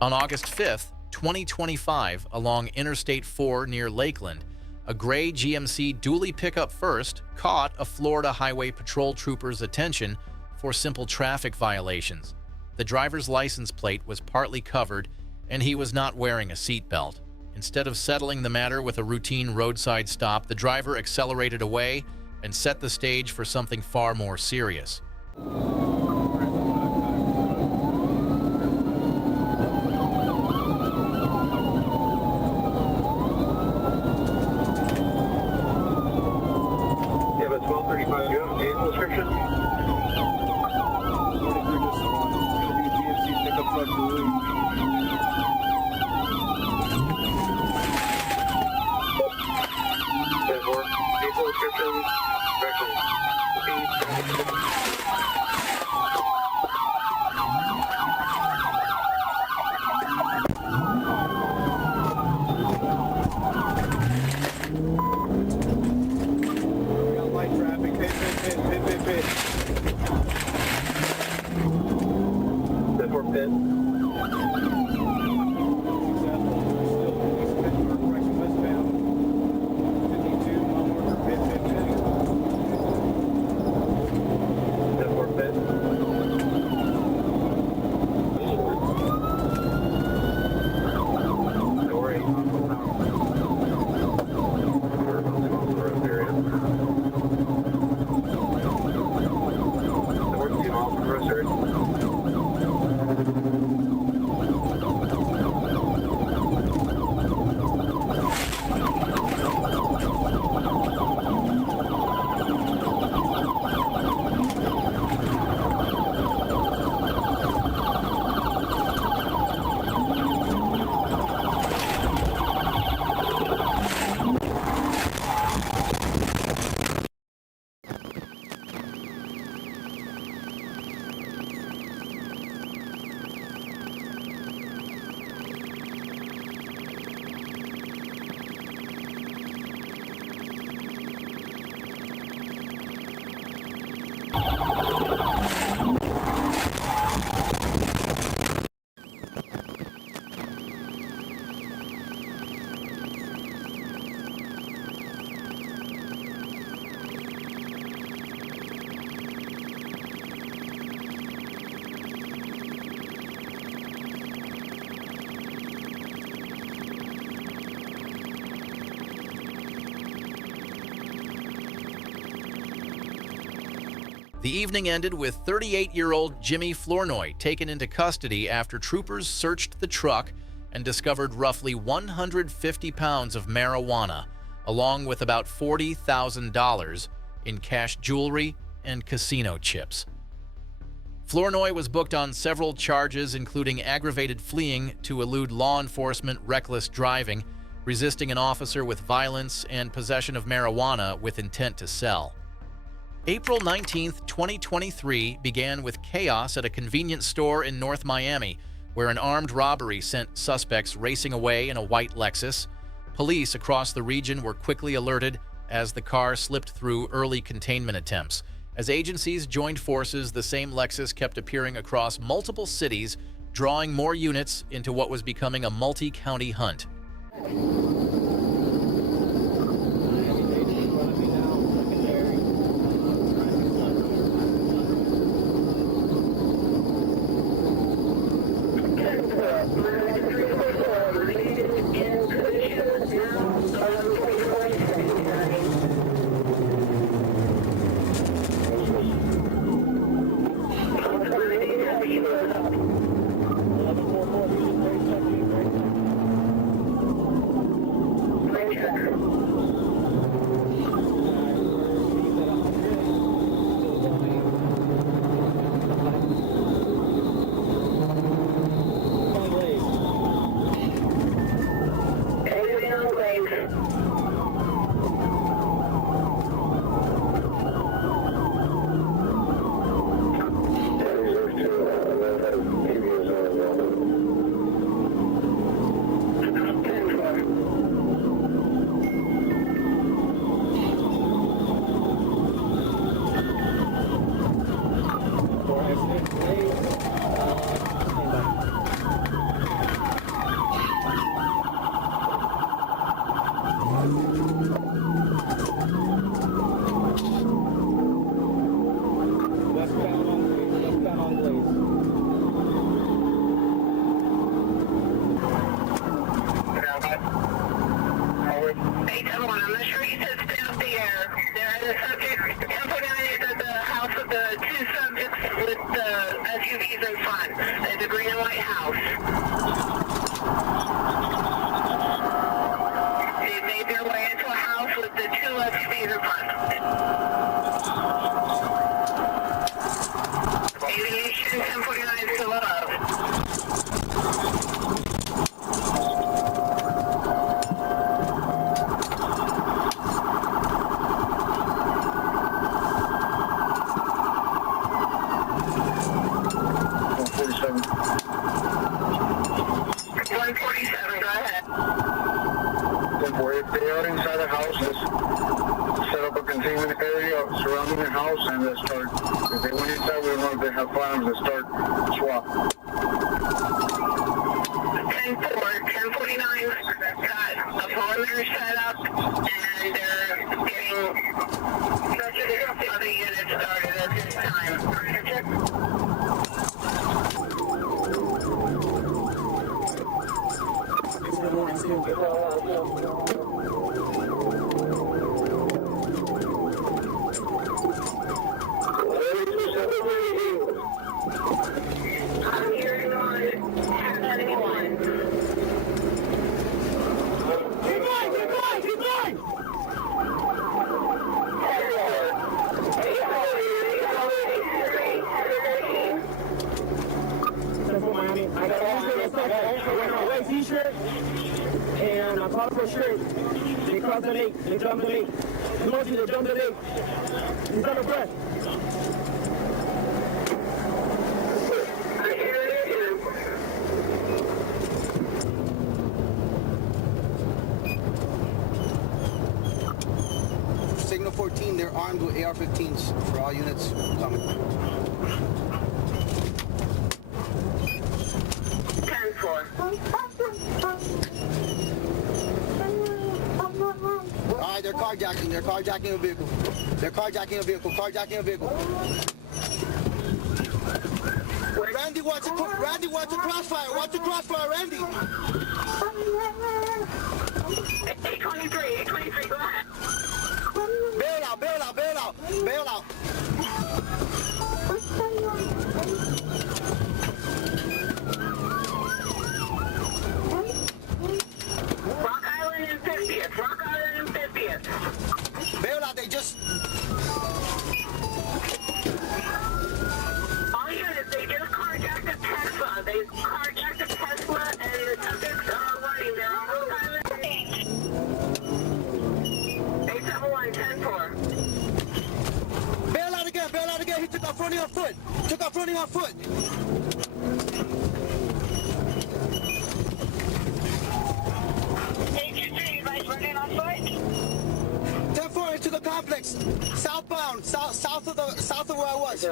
On August 5th, 2025, along Interstate 4 near Lakeland, a gray GMC dually pickup first caught a Florida Highway Patrol trooper's attention for simple traffic violations. The driver's license plate was partly covered, and he was not wearing a seatbelt. Instead of settling the matter with a routine roadside stop, the driver accelerated away and set the stage for something far more serious. The evening ended with 38-year-old Jimmy Flournoy taken into custody after troopers searched the truck and discovered roughly 150 pounds of marijuana, along with about $40,000 in cash jewelry and casino chips. Flournoy was booked on several charges, including aggravated fleeing to elude law enforcement, reckless driving, resisting an officer with violence, and possession of marijuana with intent to sell. April 19, 2023 began with chaos at a convenience store in North Miami, where an armed robbery sent suspects racing away in a white Lexus. Police across the region were quickly alerted as the car slipped through early containment attempts. As agencies joined forces, the same Lexus kept appearing across multiple cities, drawing more units into what was becoming a multi-county hunt. 147, go ahead. If they are inside the house, let's set up a containment area surrounding the house and let's start. If they went inside, we don't know if they have firearms, let's start swap. 10-4, 1049 got a perimeter set up and they're getting other units started at this time. I'm hearing on 1091. Keep going! 10-4 Miami. I got a white t-shirt and a colorful shirt. They crossed the lake. They jumped the lake. Emoji, they jumped the lake. He's out of breath. Signal 14, they're armed with AR-15s for all units coming. 10-4. All right, they're carjacking. They're carjacking a vehicle. Carjacking a vehicle. Randy, watch the crossfire. Watch the crossfire, Randy. 823, go ahead. Bail out. Rock Island and 50th. Bail out, they just... All units, they just carjacked a Tesla. They carjacked a Tesla and the subjects are running. They're on Rock Island. 871, 10-4. Bail out again. He took off running on foot. 823, you guys running on foot? 10-4 into the complex. Southbound. South of where I was.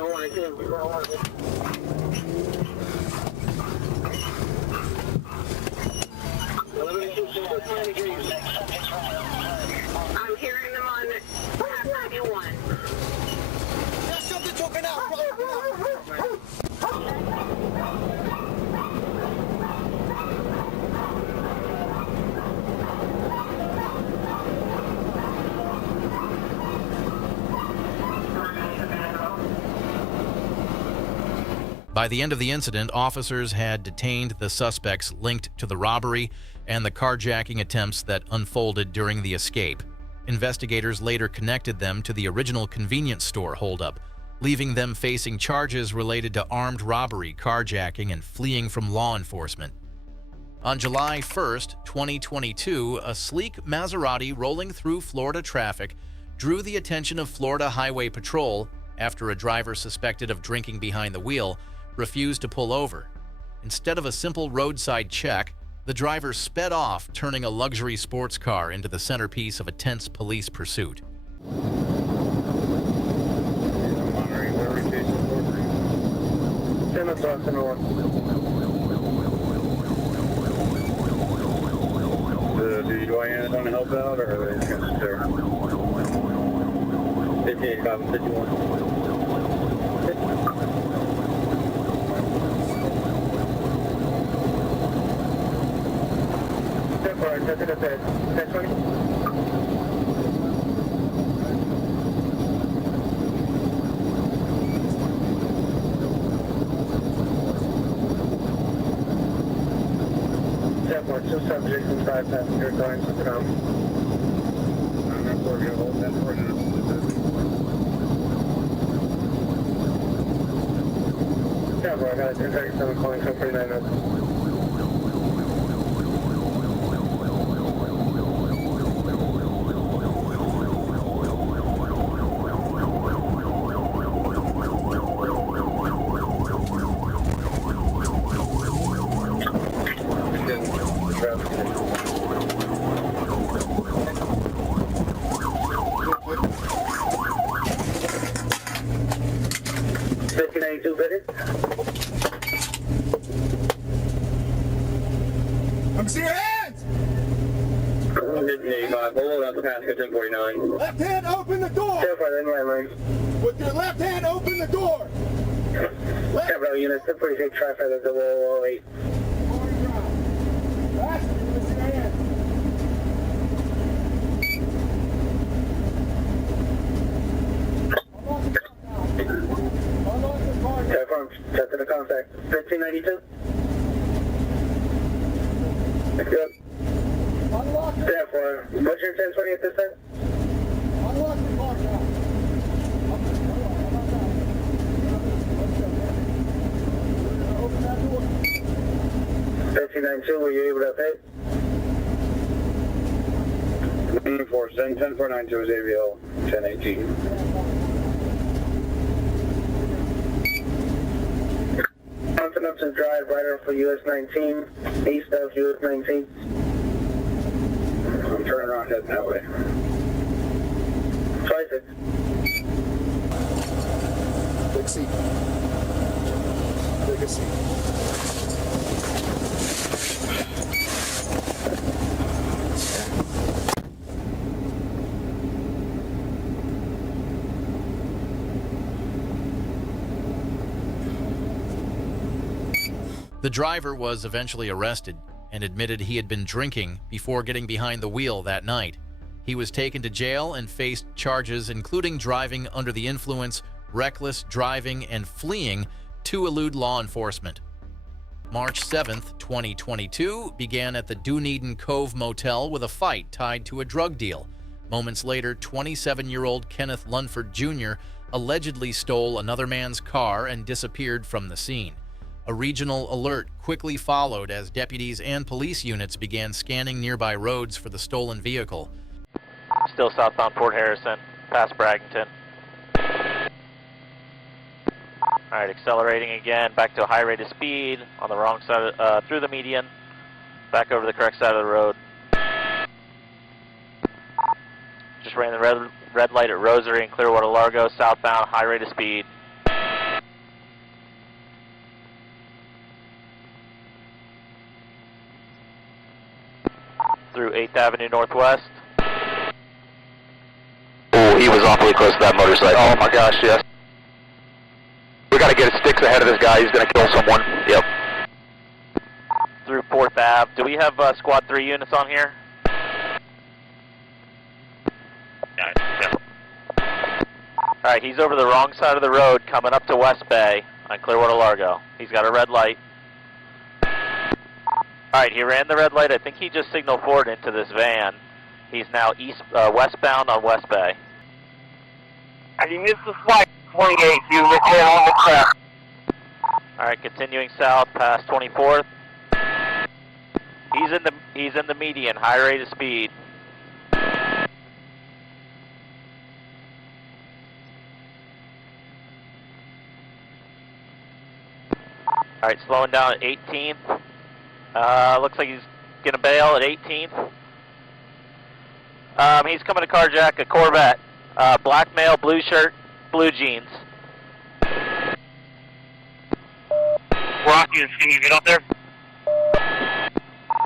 I'm hearing them on Path 91. There's something choking out. By the end of the incident, officers had detained the suspects linked to the robbery and the carjacking attempts that unfolded during the escape. Investigators later connected them to the original convenience store holdup, leaving them facing charges related to armed robbery, carjacking, and fleeing from law enforcement. On July 1st, 2022, a sleek Maserati rolling through Florida traffic drew the attention of Florida Highway Patrol after a driver suspected of drinking behind the wheel refused to pull over. Instead of a simple roadside check, the driver sped off, turning a luxury sports car into the centerpiece of a tense police pursuit. The UIN want to help out, or are they just going to stare? 58, 51. Two subjects and 5 passengers going to come. I'm not sure if you're holding that for now. Yeah, bro, I got a 1037 calling code 39 minutes. I'm seeing your hands! Left hand, open the door! With your left hand, open the door! Several units, 1046 traffic, there's a 008. Confirmed, set to the contact. 1592. Good. Therefore, what's your 1020 at this time? Unlock the car now. 1592, were you able to pay? 10492 is AVL 1018. Upton Drive, right off of US 19, east of US 19. I'm turning around heading that way. 26. Big seat. Take a seat. The driver was eventually arrested and admitted he had been drinking before getting behind the wheel that night. He was taken to jail and faced charges including driving under the influence, reckless driving, and fleeing to elude law enforcement. March 7th, 2022 began at the Dunedin Cove Motel with a fight tied to a drug deal. Moments later, 27-year-old Kenneth Lunford Jr. allegedly stole another man's car and disappeared from the scene. A regional alert quickly followed as deputies and police units began scanning nearby roads for the stolen vehicle. Still southbound Port Harrison, past Braggington. All right, accelerating again, back to a high rate of speed on the wrong side, through the median, back over the correct side of the road. Just ran the red light at Rosary and Clearwater Largo, southbound, high rate of speed. Through 8th Avenue Northwest. Oh, he was awfully close to that motorcycle. Oh my gosh, yes. We gotta get his sticks ahead of this guy, he's gonna kill someone. Yep. Through 4th Ave. Do we have squad 3 units on here? Yeah. Alright, he's over the wrong side of the road coming up to West Bay on Clearwater Largo. He's got a red light. Alright, he ran the red light. I think he just signaled forward into this van. He's now westbound on West Bay. And you missed the flight, 28, you missed it on the crap. Alright, continuing south past 24th. He's in the median, high rate of speed. Alright, slowing down at 18th. Looks like he's gonna bail at 18th. He's coming to carjack a Corvette. Black male, blue shirt, blue jeans. Rocky, can you get up there?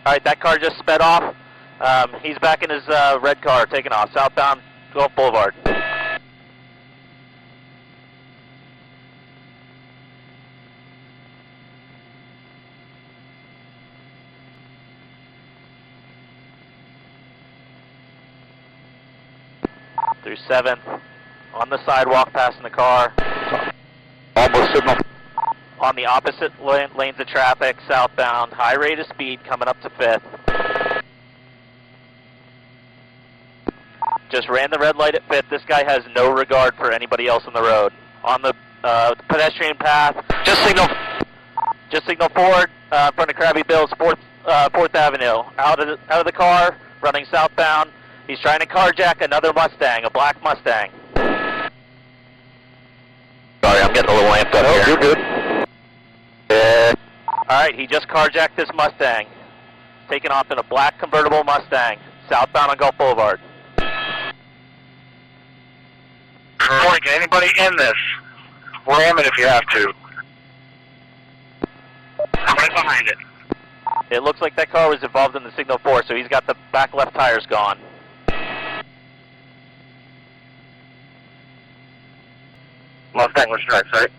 Alright, that car just sped off. He's back in his red car, taking off, southbound Gulf Boulevard. Through 7th, on the sidewalk, passing the car. Almost signal. On the opposite lanes of traffic, southbound, high rate of speed, coming up to 5th. Just ran the red light at 5th. This guy has no regard for anybody else on the road. On the pedestrian path, just signal forward, in front of Krabby Bill's 4th Avenue. Out of the car, running southbound. He's trying to carjack another Mustang, a black Mustang. Sorry, I'm getting a little amped up here. You're good. Alright, he just carjacked this Mustang. taking off in a black convertible Mustang, southbound on Gulf Boulevard. Morning, anybody in this? Ram it if you have to. I'm right behind it. It looks like that car was involved in the Signal 4, so he's got the back left tires gone. Mustang was stripes, right?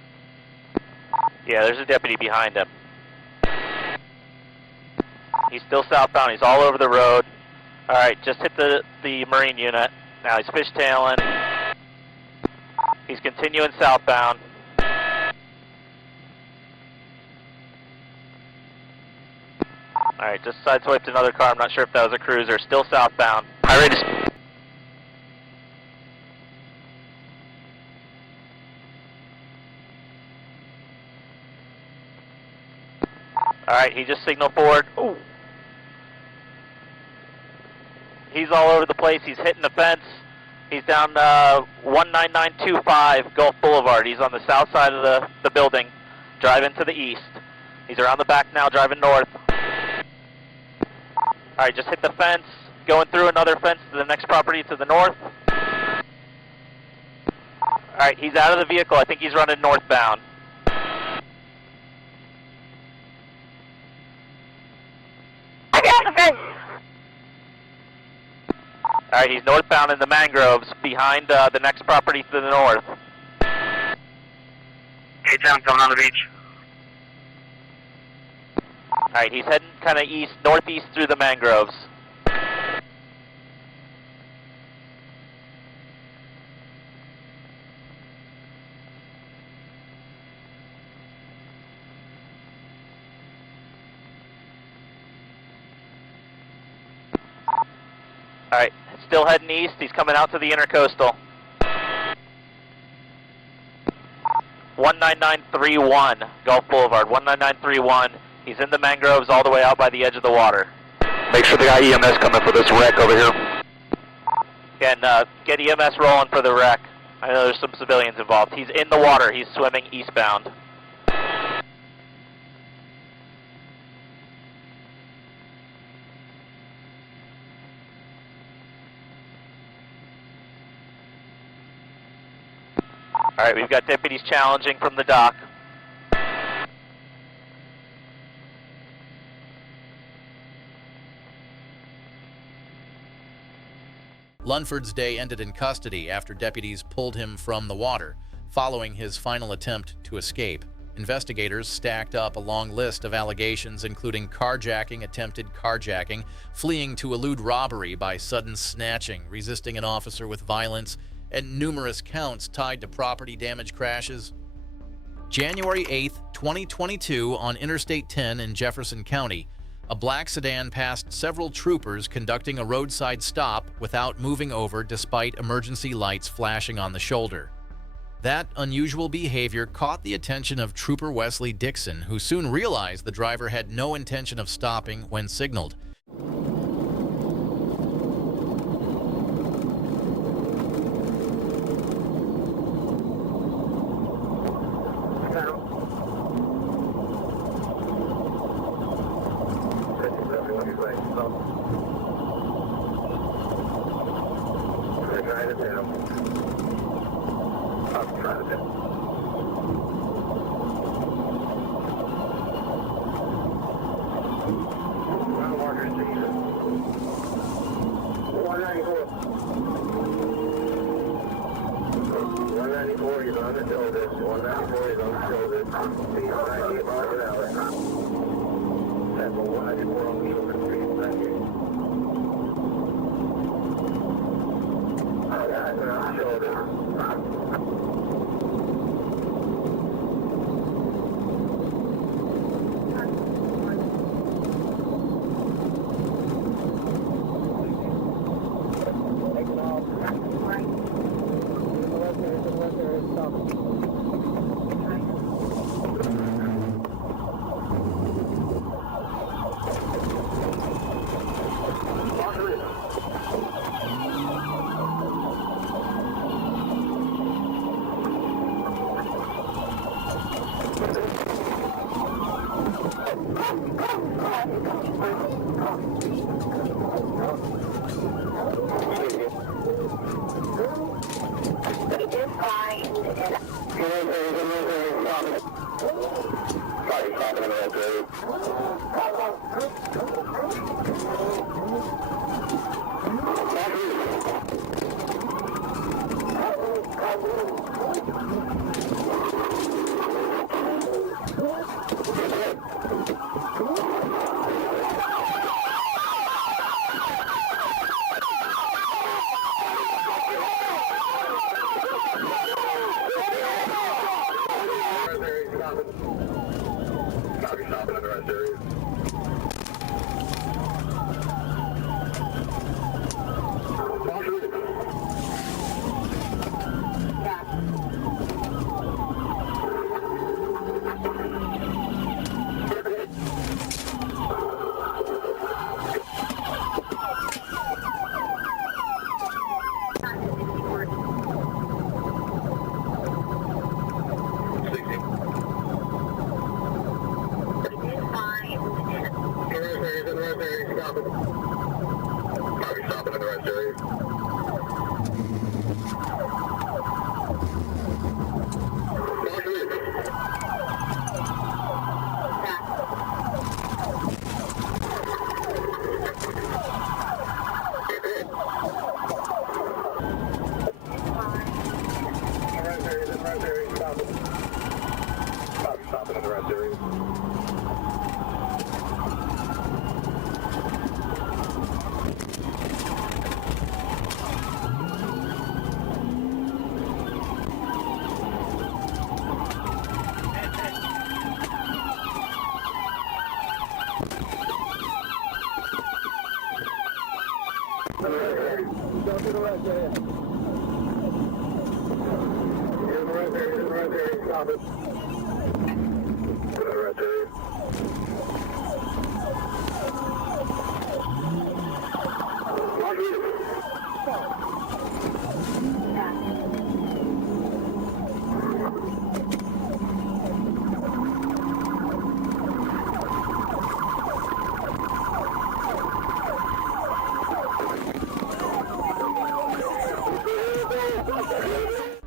Yeah, there's a deputy behind him. He's still southbound. He's all over the road. All right, just hit the Marine unit. Now he's fishtailing. He's continuing southbound. All right, just sideswiped another car. I'm not sure if that was a cruiser. Still southbound. I ready to... All right, he just signaled forward. Ooh. He's all over the place. He's hitting the fence. He's down 19925 Gulf Boulevard. He's on the south side of the building, driving to the east. He's around the back now, driving north. All right, just hit the fence, going through another fence to the next property to the north. All right, he's out of the vehicle. I think he's running northbound. All right, he's northbound in the mangroves behind the next property to the north. K-Town coming on the beach. All right, he's heading kind of east, northeast through the mangroves. All right, still heading east. He's coming out to the intercoastal. 19931 Gulf Boulevard, 19931. He's in the mangroves all the way out by the edge of the water. Make sure they got EMS coming for this wreck over here. Again, get EMS rolling for the wreck. I know there's some civilians involved. He's in the water. He's swimming eastbound. All right, we've got deputies challenging from the dock. Lunford's day ended in custody after deputies pulled him from the water, following his final attempt to escape. Investigators stacked up a long list of allegations including carjacking, attempted carjacking, fleeing to elude robbery by sudden snatching, resisting an officer with violence, and numerous counts tied to property damage crashes. January 8, 2022, on Interstate 10 in Jefferson County, a black sedan passed several troopers conducting a roadside stop without moving over despite emergency lights flashing on the shoulder. That unusual behavior caught the attention of Trooper Wesley Dixon, who soon realized the driver had no intention of stopping when signaled.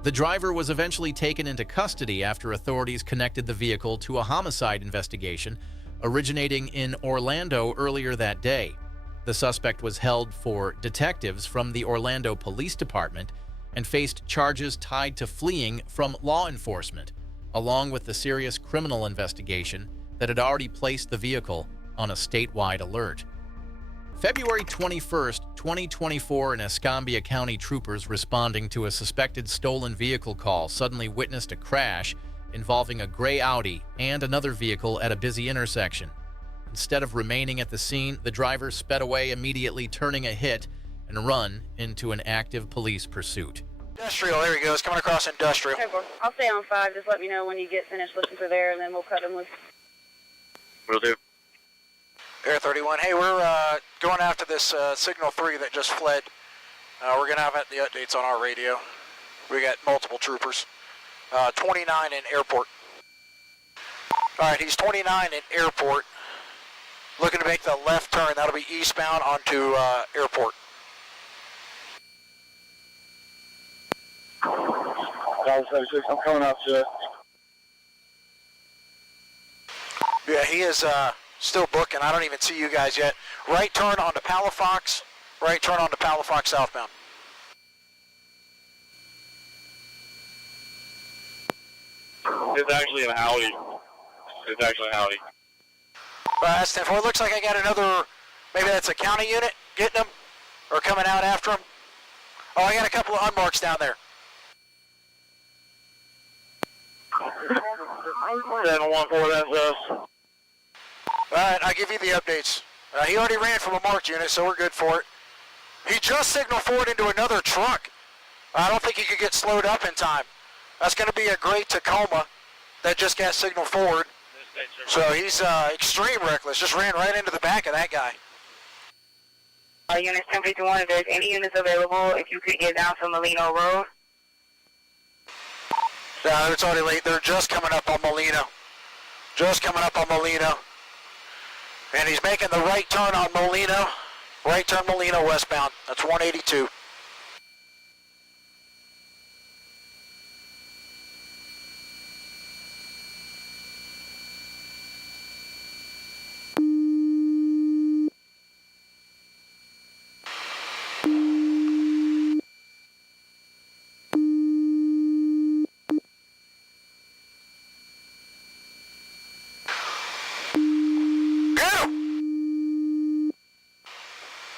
The driver was eventually taken into custody after authorities connected the vehicle to a homicide investigation originating in Orlando earlier that day. The suspect was held for detectives from the Orlando Police Department and faced charges tied to fleeing from law enforcement, along with the serious criminal investigation that had already placed the vehicle on a statewide alert. February 21st, 2024, in Escambia County, troopers responding to a suspected stolen vehicle call suddenly witnessed a crash involving a gray Audi and another vehicle at a busy intersection. Instead of remaining at the scene, the driver sped away, immediately turning a hit and run into an active police pursuit. Industrial, there he goes, coming across industrial. I'll stay on 5. Just let me know when you get finished looking through there, and then we'll cut them loose. Will do. Air 31, hey, we're going after this Signal 3 that just fled. We're going to have the updates on our radio. We got multiple troopers. 29 in airport. All right, he's 29 in airport. Looking to make the left turn. That'll be eastbound onto airport. I'm coming out to. Yeah, he is still booking. I don't even see you guys yet. Right turn onto Palafox. Right turn onto Palafox southbound. It's actually an Audi. It's actually an Audi. That's 10-4. It looks like I got another, maybe that's a county unit getting them or coming out after them. Oh, I got a couple of unmarks down there. 714, that's us. All right, I'll give you the updates. He already ran from a marked unit, so we're good for it. He just signaled forward into another truck. I don't think he could get slowed up in time. That's going to be a gray Tacoma that just got signaled forward. So he's extreme reckless, just ran right into the back of that guy. Units 1051, if there's any units available, if you could get down to Molino Road. It's already late. They're just coming up on Molino. Just coming up on Molino. And he's making the right turn on Molino. Right turn Molino westbound. That's 182.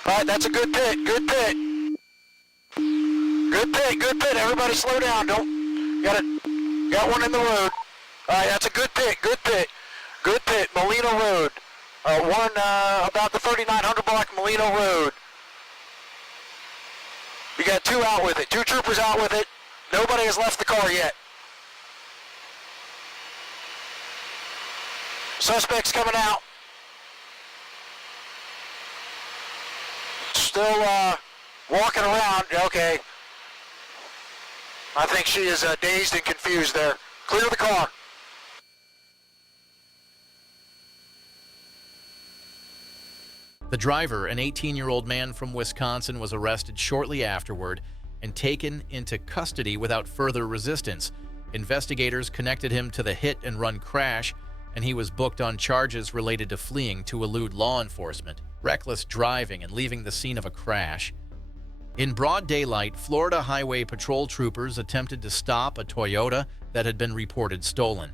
All right, that's a good pit, good pit. Good pit, good pit. Everybody slow down. Don't, got one in the road. All right, that's a good pit, good pit. Good pit, Molino Road. One about the 3900 block, Molino Road. You got two out with it, two troopers out with it. Nobody has left the car yet. Suspects coming out. Still walking around. Okay. I think she is dazed and confused there. Clear the car. The driver, an 18-year-old man from Wisconsin, was arrested shortly afterward and taken into custody without further resistance. Investigators connected him to the hit-and-run crash, and he was booked on charges related to fleeing to elude law enforcement, reckless driving, and leaving the scene of a crash. In broad daylight, Florida Highway Patrol troopers attempted to stop a Toyota that had been reported stolen.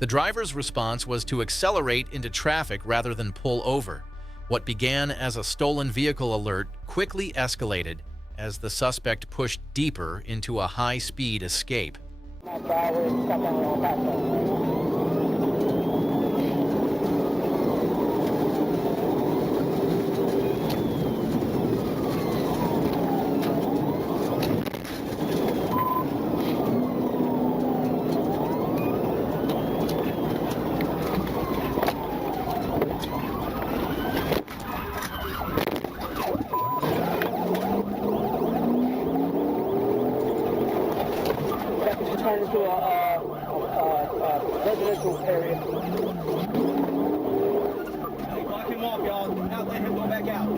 The driver's response was to accelerate into traffic rather than pull over. What began as a stolen vehicle alert quickly escalated as the suspect pushed deeper into a high-speed escape. Turn into a residential area. Hey, block him off, y'all. Now let him go back out. No,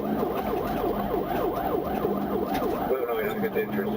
he's got dangerous.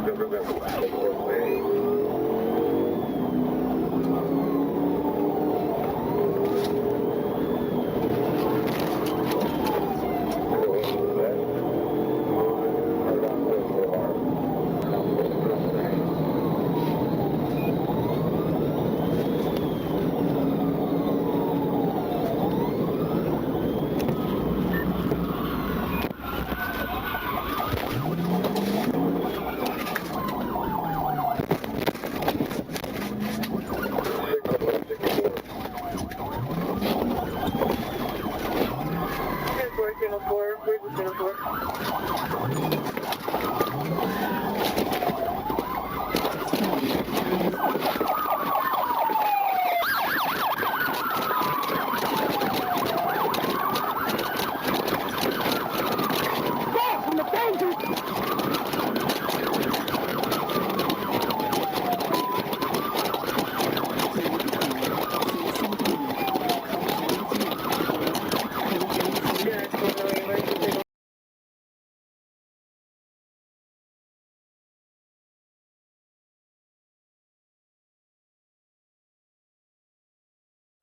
Go.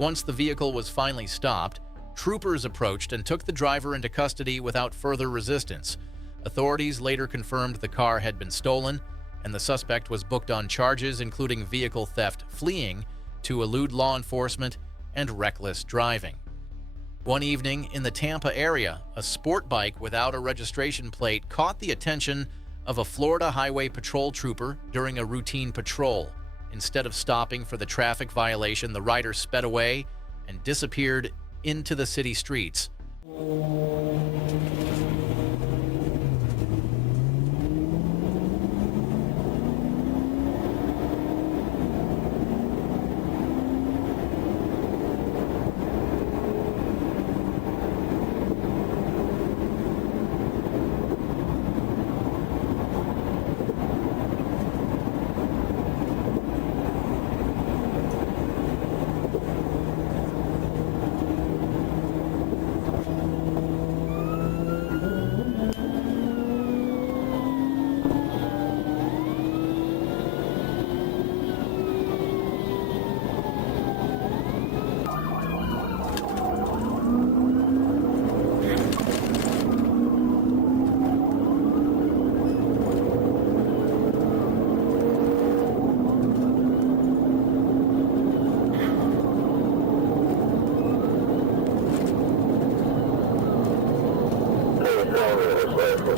Once the vehicle was finally stopped, troopers approached and took the driver into custody without further resistance. Authorities later confirmed the car had been stolen, and the suspect was booked on charges including vehicle theft, fleeing to elude law enforcement, and reckless driving. One evening in the Tampa area, a sport bike without a registration plate caught the attention of a Florida Highway Patrol trooper during a routine patrol. Instead of stopping for the traffic violation, the rider sped away and disappeared into the city streets. I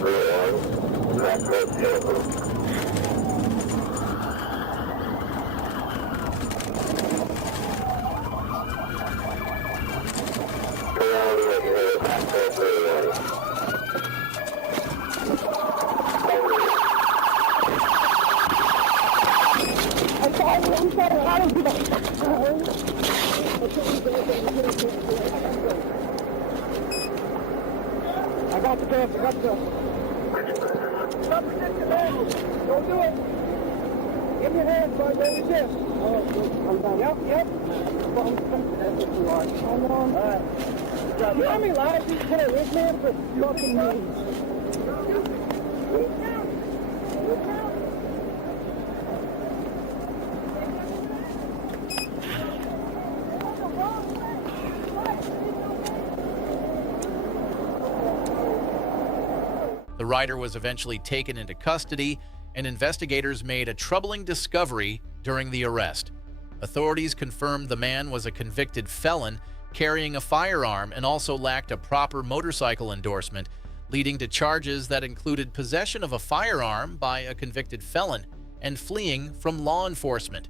got the gas, I got the gas. Stop protecting your hands. Don't do it. Give me your hands, bud. Where is this? Oh, I'm done. Yep. That's what you are. Hold on. All right. You know how many lives you put in, man, for fucking me? The rider was eventually taken into custody, and investigators made a troubling discovery during the arrest. Authorities confirmed the man was a convicted felon carrying a firearm and also lacked a proper motorcycle endorsement, leading to charges that included possession of a firearm by a convicted felon and fleeing from law enforcement.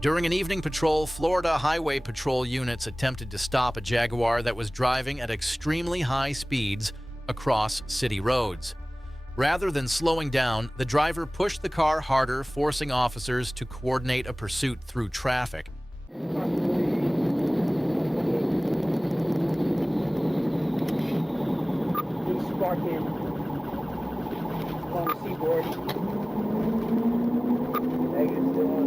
During an evening patrol, Florida Highway Patrol units attempted to stop a Jaguar that was driving at extremely high speeds across city roads. Rather than slowing down, the driver pushed the car harder, forcing officers to coordinate a pursuit through traffic. Sparking on the seaboard. Negative still on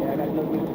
yeah, I got no good.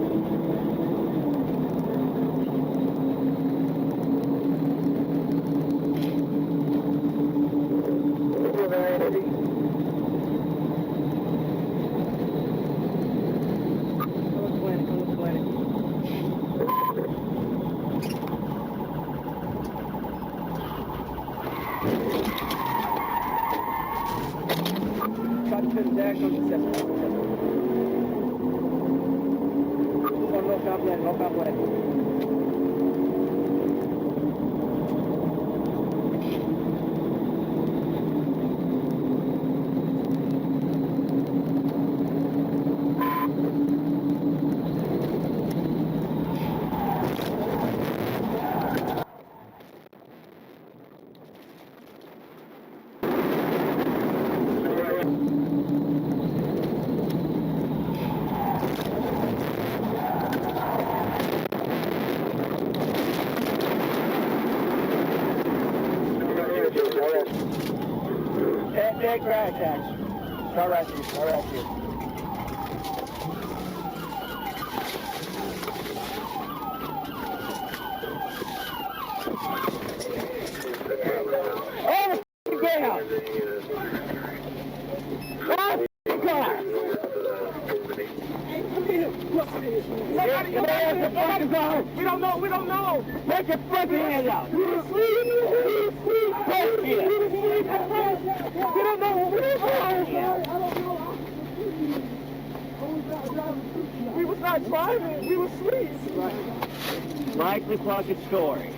Crash action. Start right here. Start right here. Oh, the Greyhound! Oh, the car! We don't know, we don't know! Take your fucking hands out! We don't know, we was not driving, we were asleep. Mike was talking story.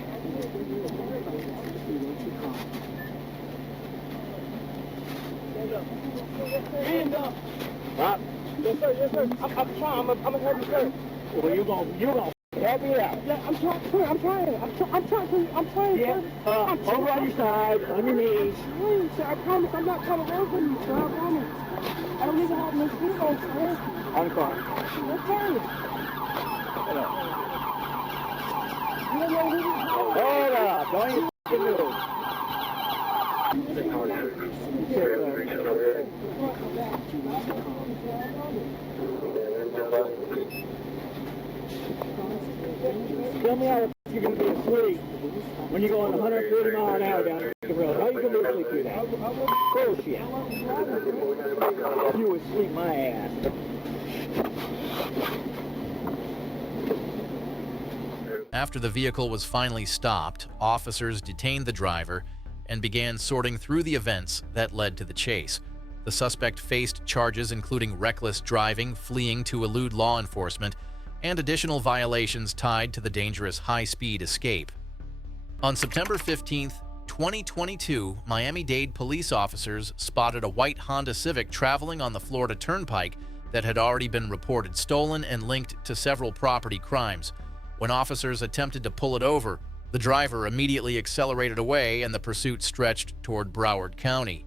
Stand up. Stop. Yes, sir, yes, sir. I'm trying, I'm gonna help you, sir. Well, you gonna help me out. Yeah, I'm trying, sir, I'm trying, yeah. Uh, Sir. Over on your side, on your knees. Please, sir, I promise I'm not trying to run from you, sir, I promise. I don't even have no speedos, sir. On the car. Okay. Hold up, don't you move. Tell me how you're going to be asleep when you're going 130 miles an hour down the road. How are you going to be asleep through that? Bullshit. You would sleep my ass. After the vehicle was finally stopped, officers detained the driver and began sorting through the events that led to the chase. The suspect faced charges including reckless driving, fleeing to elude law enforcement, and additional violations tied to the dangerous high-speed escape. On September 15, 2022, Miami-Dade police officers spotted a white Honda Civic traveling on the Florida Turnpike that had already been reported stolen and linked to several property crimes. When officers attempted to pull it over, the driver immediately accelerated away and the pursuit stretched toward Broward County.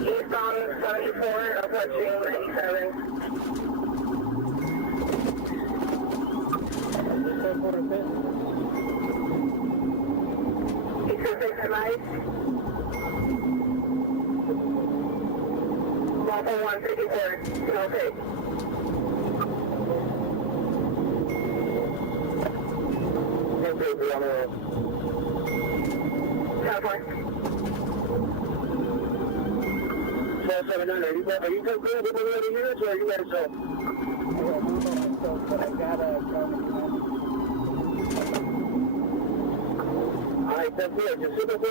Eastbound 74, approaching 97. Level 154, okay. Are you still good with the other units, or are you guys I got a Alright, that's it. Just sit up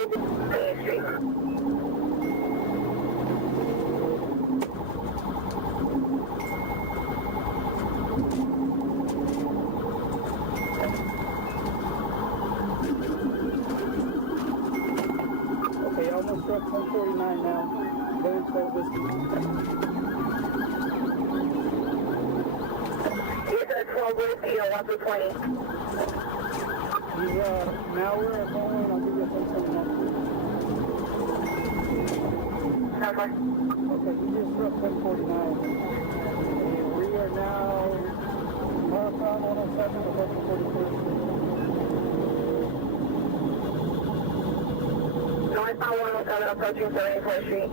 Okay, almost struck 149 now. Going for whiskey. He's at 12 whiskey or 1 to 20. He's now we're going, I'll give you a 149. Okay. Okay, he just struck 149. And we are now northbound 107 approaching 41st. Northbound 107 approaching 74th Street.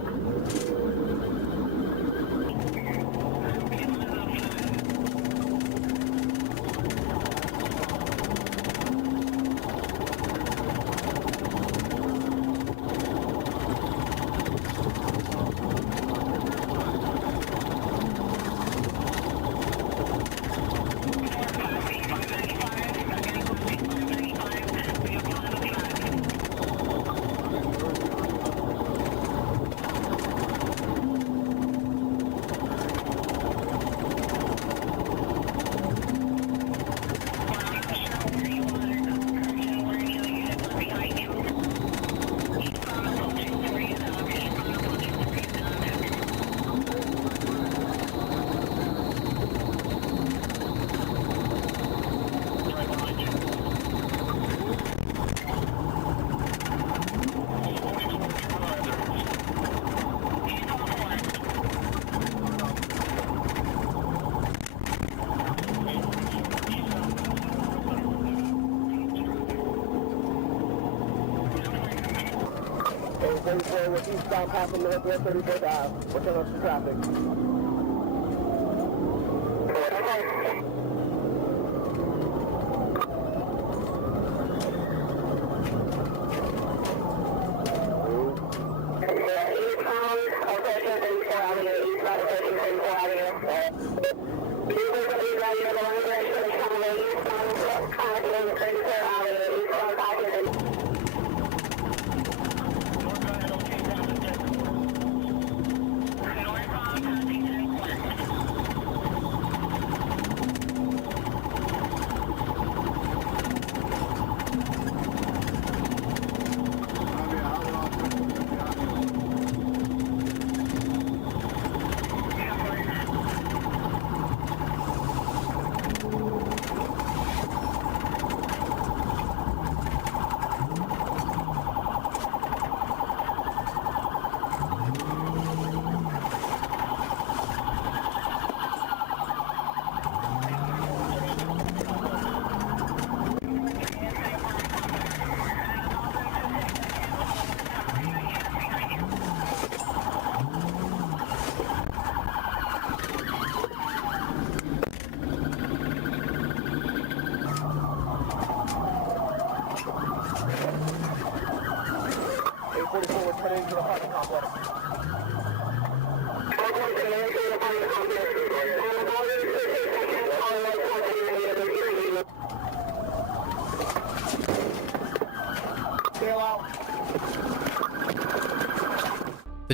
With eastbound passing Northwest 34th Ave. We're turning up some traffic.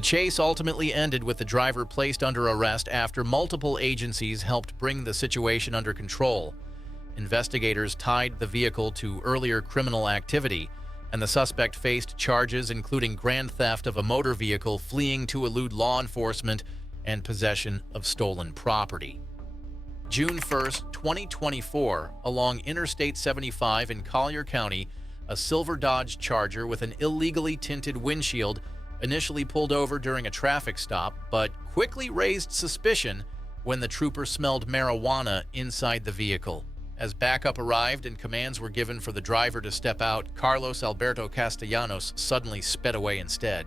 The chase ultimately ended with the driver placed under arrest after multiple agencies helped bring the situation under control. Investigators tied the vehicle to earlier criminal activity, and the suspect faced charges including grand theft of a motor vehicle, fleeing to elude law enforcement, and possession of stolen property. June 1st, 2024, along Interstate 75 in Collier County, a silver Dodge Charger with an illegally tinted windshield initially pulled over during a traffic stop, but quickly raised suspicion when the trooper smelled marijuana inside the vehicle. As backup arrived and commands were given for the driver to step out, Carlos Alberto Castellanos suddenly sped away instead.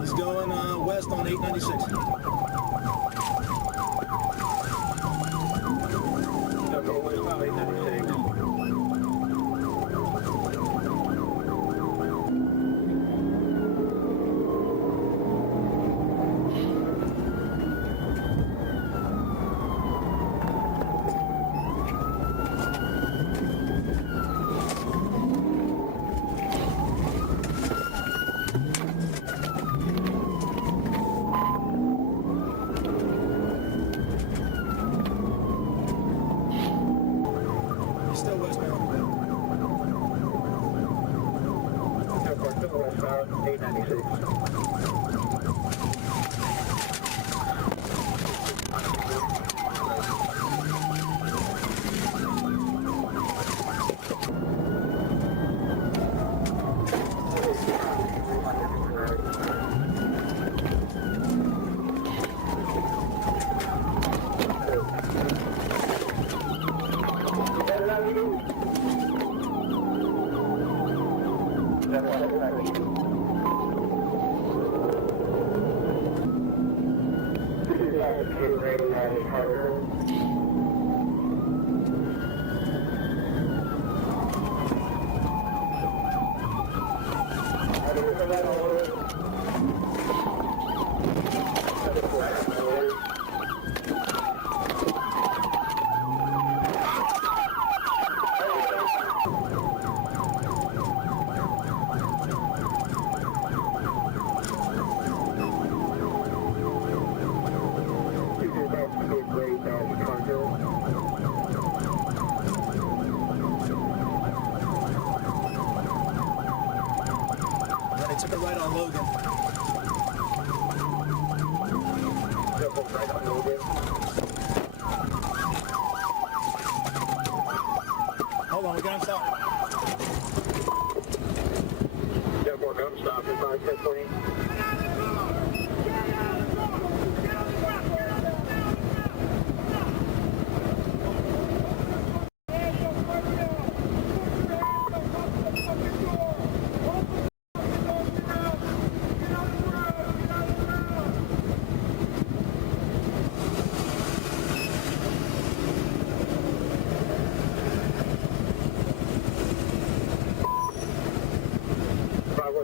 He's going west on 896. Still westbound.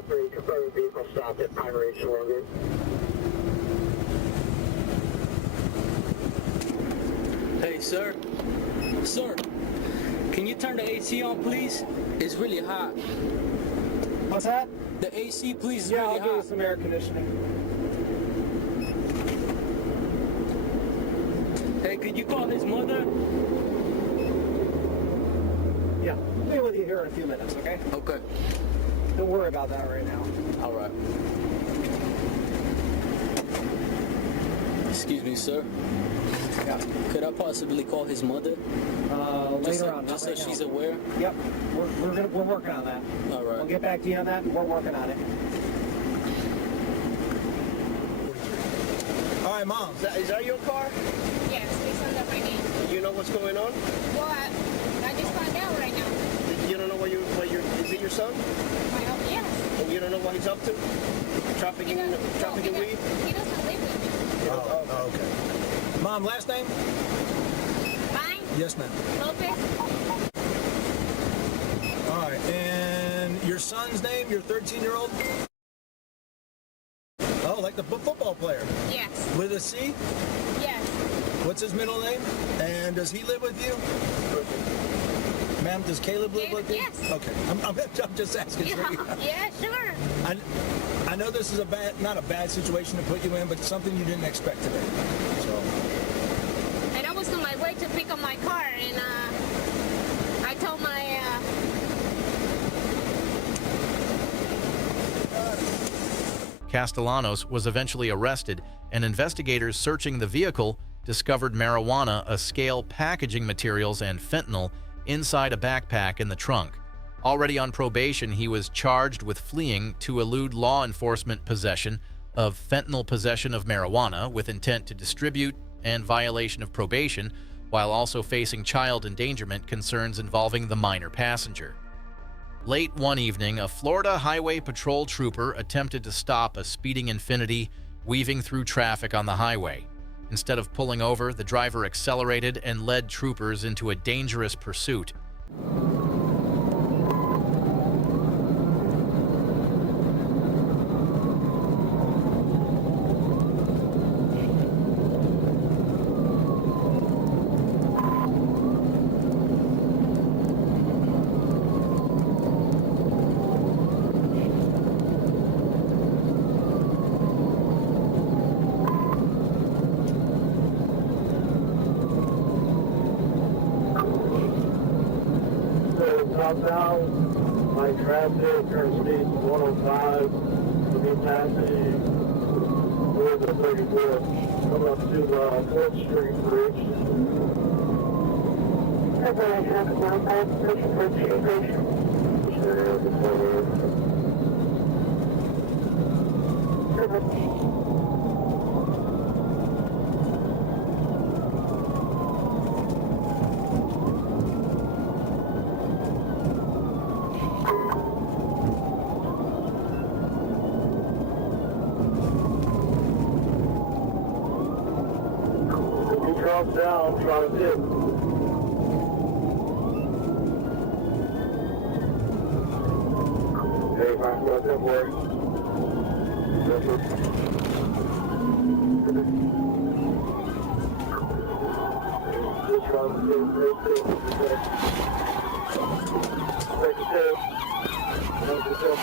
513, confirming vehicle stopped at Pine Ridge, Oregon. Hey, sir. Sir, can you turn the AC on, please? It's really hot. What's that? The AC, please, is Yeah, really I'll give you hot. some air conditioning. Hey, could you call his mother? Yeah, I'll be with you here in a few minutes, okay? Okay. Don't worry about that right now. All right. Excuse me, sir. Yeah. Could I possibly call his mother? Later on. Just so right now. she's aware? Yep, we're working on that. All right. We'll get back to you on that. We're working on it. All right, Mom. Is that your car? Yes, it's under my name. You know what's going on? Well, I just found out right now. your son? Yes. And you don't know what he's up to? Trafficking weed? He doesn't live with me. Oh, okay. Mom, last name? Mine? Yes, ma'am. Lopez? All right, and your son's name, your 13-year-old? Oh, like the football player? Yes. With a C? Yes. What's his middle name? And does he live with you? Ma'am, does Caleb live with you? Yes. Okay, I'm just asking. Yeah, sure. I know this is not a bad situation to put you in, but something you didn't expect today. So. And I was on my way to pick up my car, and I told my Castellanos was eventually arrested, and investigators searching the vehicle discovered marijuana, a scale, packaging materials, and fentanyl inside a backpack in the trunk. Already on probation, he was charged with fleeing to elude law enforcement, possession of fentanyl, possession of marijuana with intent to distribute, and violation of probation, while also facing child endangerment concerns involving the minor passenger. Late one evening, a Florida Highway Patrol trooper attempted to stop a speeding Infiniti weaving through traffic on the highway. Instead of pulling over, the driver accelerated and led troopers into a dangerous pursuit. Southbound, light traffic, current speed 105, will be passing over the 34, coming up to 4th Street Bridge. February traffic 105, station 4th Street Bridge. Down, trying to dip. Hey, back to that boy. Just trying to dip. Take a step. Take a step.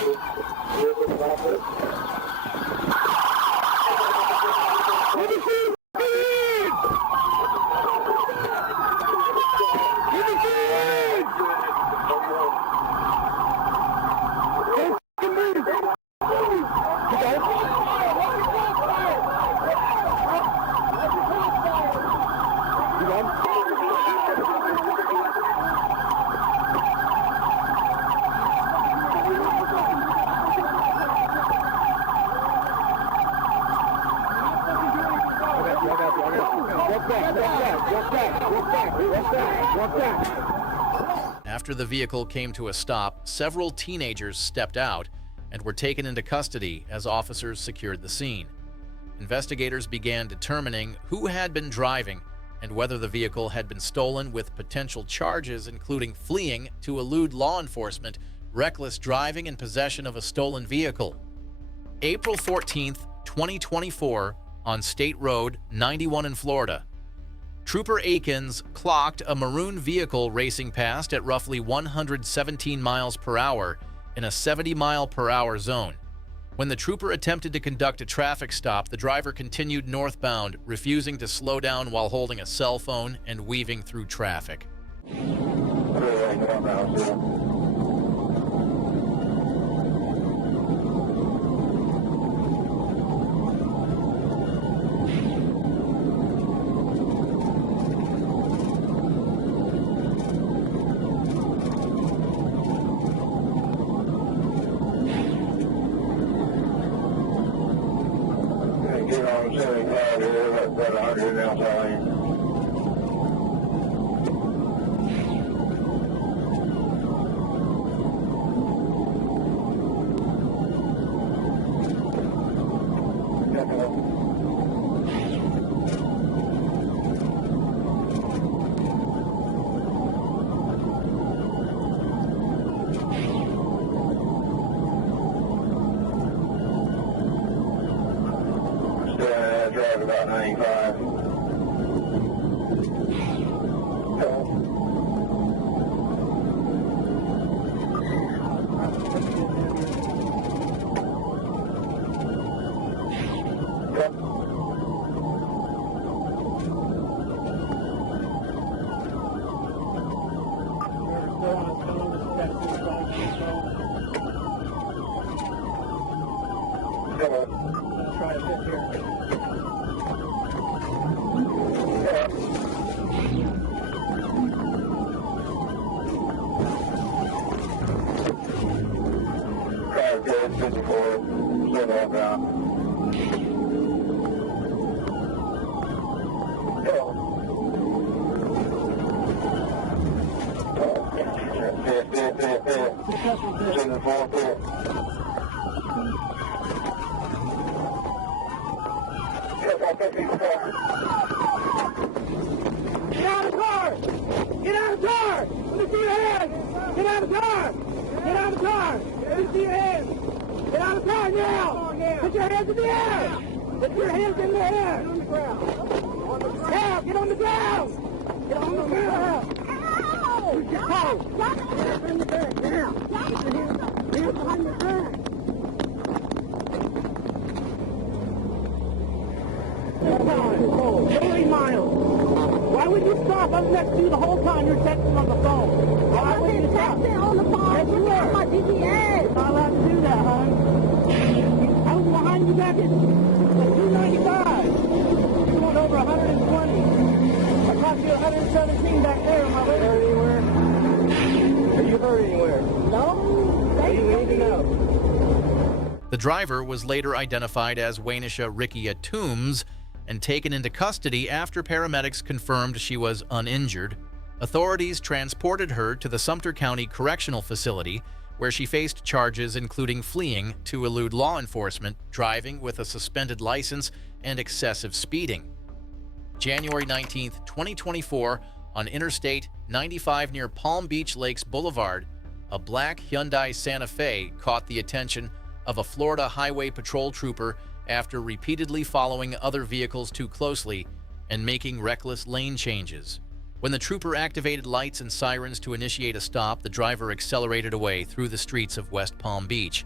After the vehicle came to a stop, several teenagers stepped out and were taken into custody as officers secured the scene. Investigators began determining who had been driving and whether the vehicle had been stolen, with potential charges including fleeing to elude law enforcement, reckless driving, and possession of a stolen vehicle. April 14th, 2024, on State Road 91 in Florida, Trooper Akins clocked a maroon vehicle racing past at roughly 117 miles per hour in a 70-mile-per-hour zone. When the trooper attempted to conduct a traffic stop, the driver continued northbound, refusing to slow down while holding a cell phone and weaving through traffic. Route 95. Why would you stop? I was next to you the whole time. You're texting on the phone. Why would you stop? On the phone. Yes, you were. My GPS. You're not allowed to do that, hon. I was behind you back at 295. You went over 120. I cost you 117 back there. Am I hurt anywhere? Are you hurt anywhere? No. Are you anything else? The driver was later identified as Waynisha Rickia Toombs and taken into custody after paramedics confirmed she was uninjured. Authorities transported her to the Sumter County Correctional Facility, where she faced charges including fleeing to elude law enforcement, driving with a suspended license, and excessive speeding. January 19, 2024, on Interstate 95 near Palm Beach Lakes Boulevard, a black Hyundai Santa Fe caught the attention of a Florida Highway Patrol trooper after repeatedly following other vehicles too closely and making reckless lane changes. When the trooper activated lights and sirens to initiate a stop, the driver accelerated away through the streets of West Palm Beach.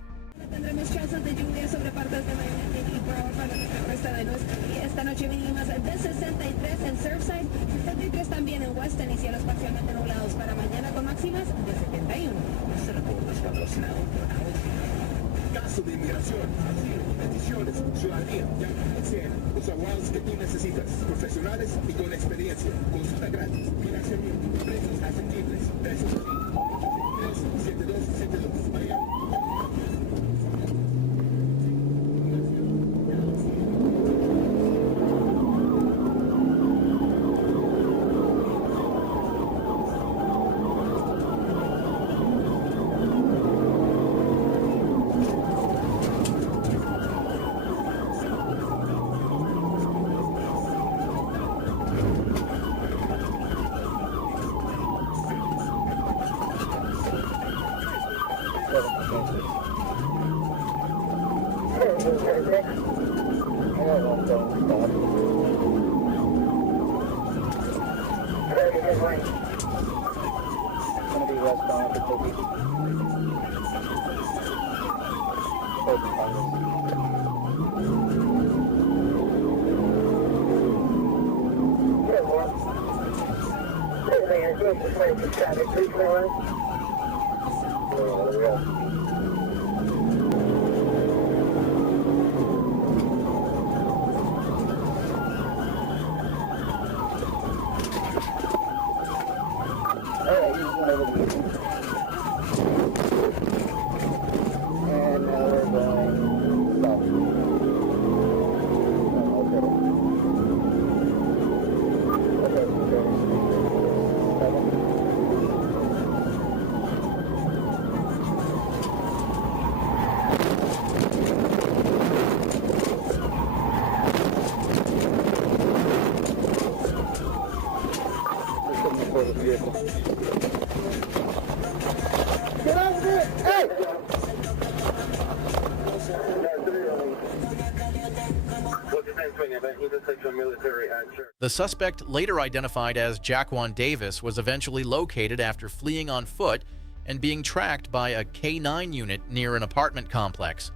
Tendremos chances de lluvia sobre partes de Miami y por para el resto de luz. Y esta noche mínimas de 63 en Surfside, 63 también en Weston y cielos parcialmente nublados para mañana con máximas de 71. Este reporte es patrocinado por Caso de inmigración, asilo, peticiones, ciudadanía, llama al 100. Los abogados que tú necesitas, profesionales y con experiencia. Consulta gratis, financiamiento, precios asequibles, precios así. 7272, Miami. military answer. The suspect, later identified as Jaquan Davis, was eventually located after fleeing on foot and being tracked by a K-9 unit near an apartment complex.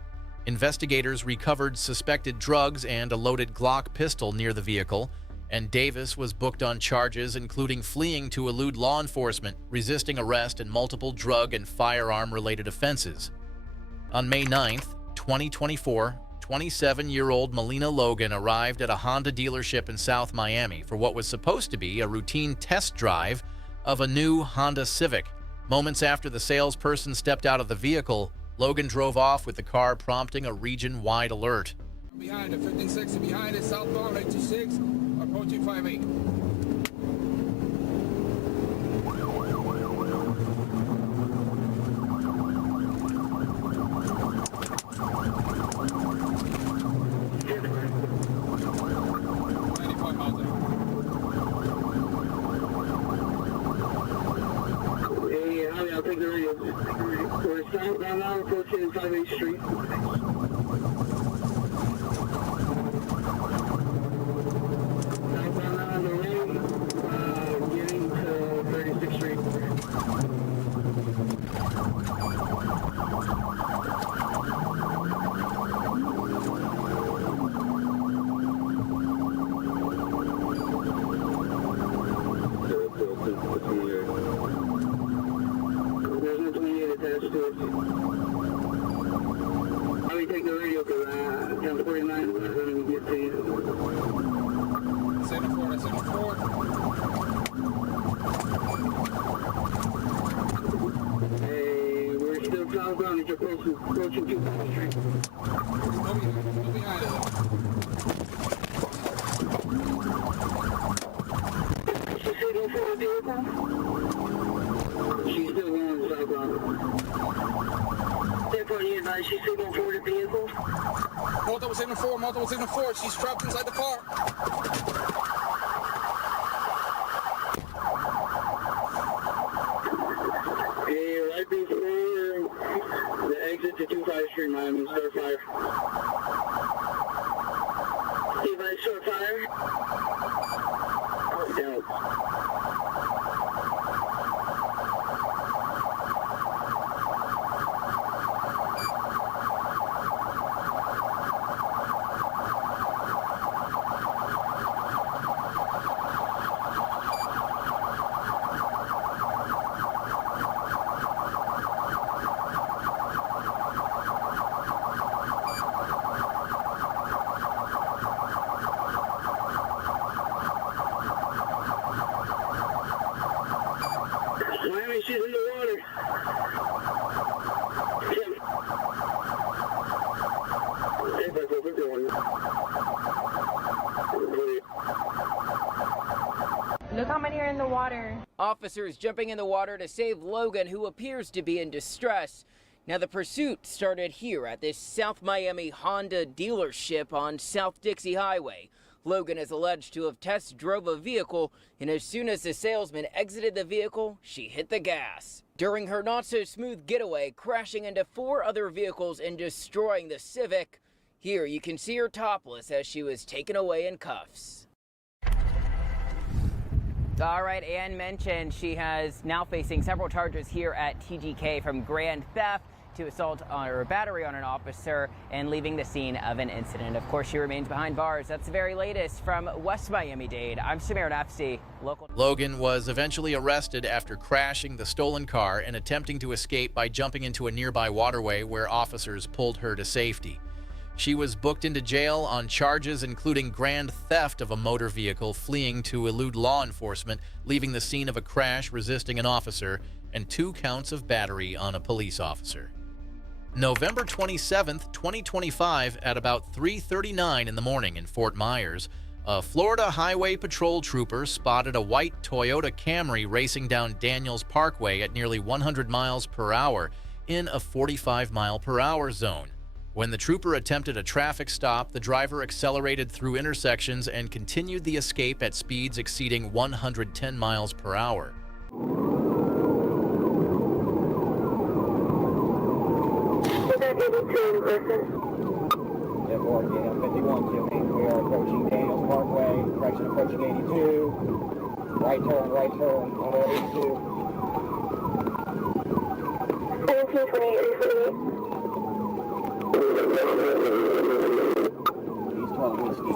Investigators recovered suspected drugs and a loaded Glock pistol near the vehicle, and Davis was booked on charges including fleeing to elude law enforcement, resisting arrest, and multiple drug and firearm-related offenses. On May 9th, 2024, 27-year-old Melina Logan arrived at a Honda dealership in South Miami for what was supposed to be a routine test drive of a new Honda Civic. Moments after the salesperson stepped out of the vehicle, Logan drove off with the car, prompting a region-wide alert. Behind it, 1560 behind it, southbound 826, approaching 58. I'll take the radio. We're southbound now, approaching 58th Street. Southbound now on the road, getting to 36th Street. Let me take the radio because 1049 is going to get to you. 74, that's 74. Hey, we're still southbound. It's approaching 2nd Street. Go behind it. She's still going for the vehicle? She's still going southbound. 1048, she's still going for the vehicle? Multiple signal 4, she's trapped inside the car. Hey, right before the exit to 25th Street, Miami, start fire. 25 start fire. Down. Miami, she's in the water. Look how many are in the water. Officers jumping in the water to save Logan, who appears to be in distress. Now, the pursuit started here at this South Miami Honda dealership on South Dixie Highway. Logan is alleged to have test drove a vehicle, and as soon as the salesman exited the vehicle, she hit the gas. During her not-so-smooth getaway, crashing into 4 other vehicles and destroying the Civic. Here you can see her topless as she was taken away in cuffs. All right, Ann mentioned she has now facing several charges here at TGK, from grand theft to assault or battery on an officer and leaving the scene of an incident. Of course, she remains behind bars. That's the very latest from West Miami-Dade. I'm Samir Nafsi, local. Logan was eventually arrested after crashing the stolen car and attempting to escape by jumping into a nearby waterway where officers pulled her to safety. She was booked into jail on charges including grand theft of a motor vehicle, fleeing to elude law enforcement, leaving the scene of a crash, resisting an officer, and 2 counts of battery on a police officer. November 27, 2025, at about 3:39 in the morning in Fort Myers, a Florida Highway Patrol trooper spotted a white Toyota Camry racing down Daniels Parkway at nearly 100 miles per hour in a 45-mile-per-hour zone. When the trooper attempted a traffic stop, the driver accelerated through intersections and continued the escape at speeds exceeding 110 miles per hour. 10-4, again, 51 Jimmy. We are approaching Daniels Parkway, correction approaching 82. Right turn on 82. He's 12 whiskey.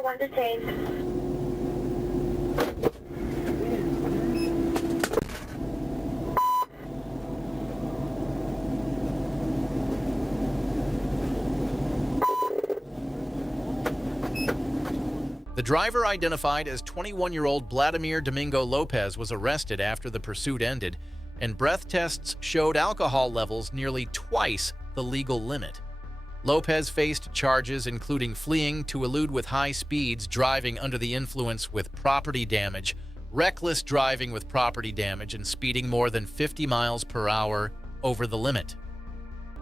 One detained. The driver, identified as 21-year-old Vladimir Domingo Lopez, was arrested after the pursuit ended, and breath tests showed alcohol levels nearly twice the legal limit. Lopez faced charges including fleeing to elude with high speeds, driving under the influence with property damage, reckless driving with property damage, and speeding more than 50 miles per hour over the limit.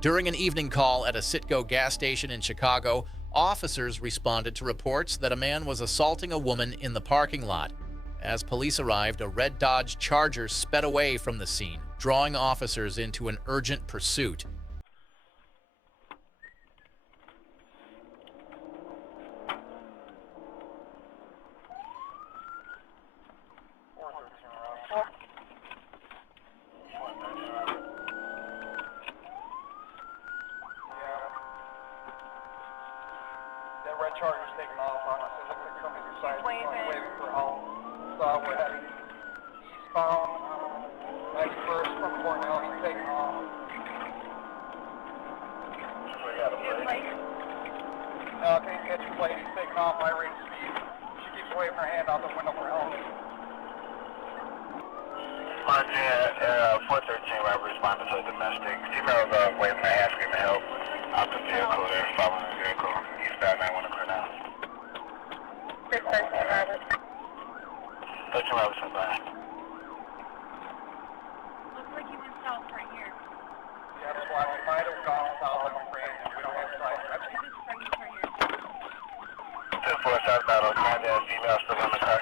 During an evening call at a Citgo gas station in Chicago, officers responded to reports that a man was assaulting a woman in the parking lot. As police arrived, a red Dodge Charger sped away from the scene, drawing officers into an urgent pursuit. Charger's taking off on us. It looks like somebody's excited, waving for help. So we're heading eastbound, 91st from Cornell, she's taking off. We got a plate. Can you catch your plate? He's taking off high rate of speed. She keeps waving her hand out the window for help. 413, Robert responded to a domestic. Female waving her hand, screaming help. Out the vehicle, they're following the vehicle. Eastbound 91 Cornell. 13 Robert. 13 Robinson, bye. Looks like he went south right here. Yeah, that's why we might have gone south like a friend. We don't have sight. That's right here. 10-4 southbound, female still in the car.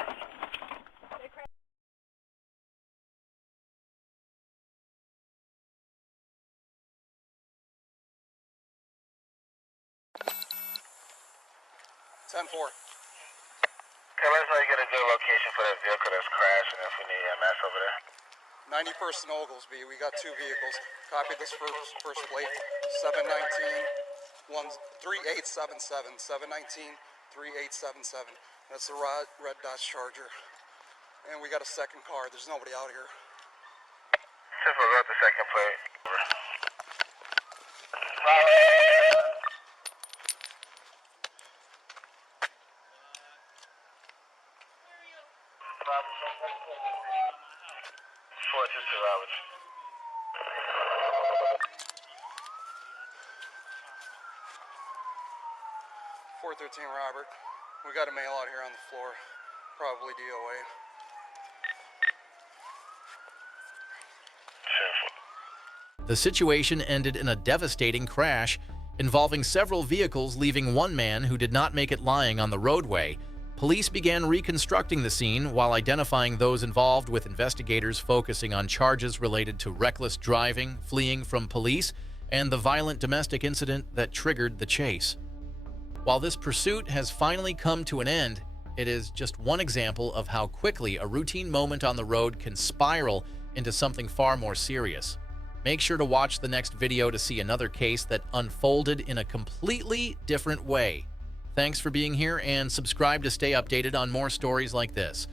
10-4. Okay, let's know you get a good location for that vehicle that's crashing if we need EMS over there. 91st and Oglesby, we got 2 vehicles. Copy this first plate, 3877, 3877. That's the red Dodge Charger. And we got a second car, there's nobody out here. Simple, go with the second plate. Robert. 413 Robert. We got a male out here on the floor, probably DOA. The situation ended in a devastating crash involving several vehicles, leaving one man who did not make it lying on the roadway. Police began reconstructing the scene while identifying those involved, with investigators focusing on charges related to reckless driving, fleeing from police, and the violent domestic incident that triggered the chase. While this pursuit has finally come to an end, it is just one example of how quickly a routine moment on the road can spiral into something far more serious. Make sure to watch the next video to see another case that unfolded in a completely different way. Thanks for being here, and subscribe to stay updated on more stories like this.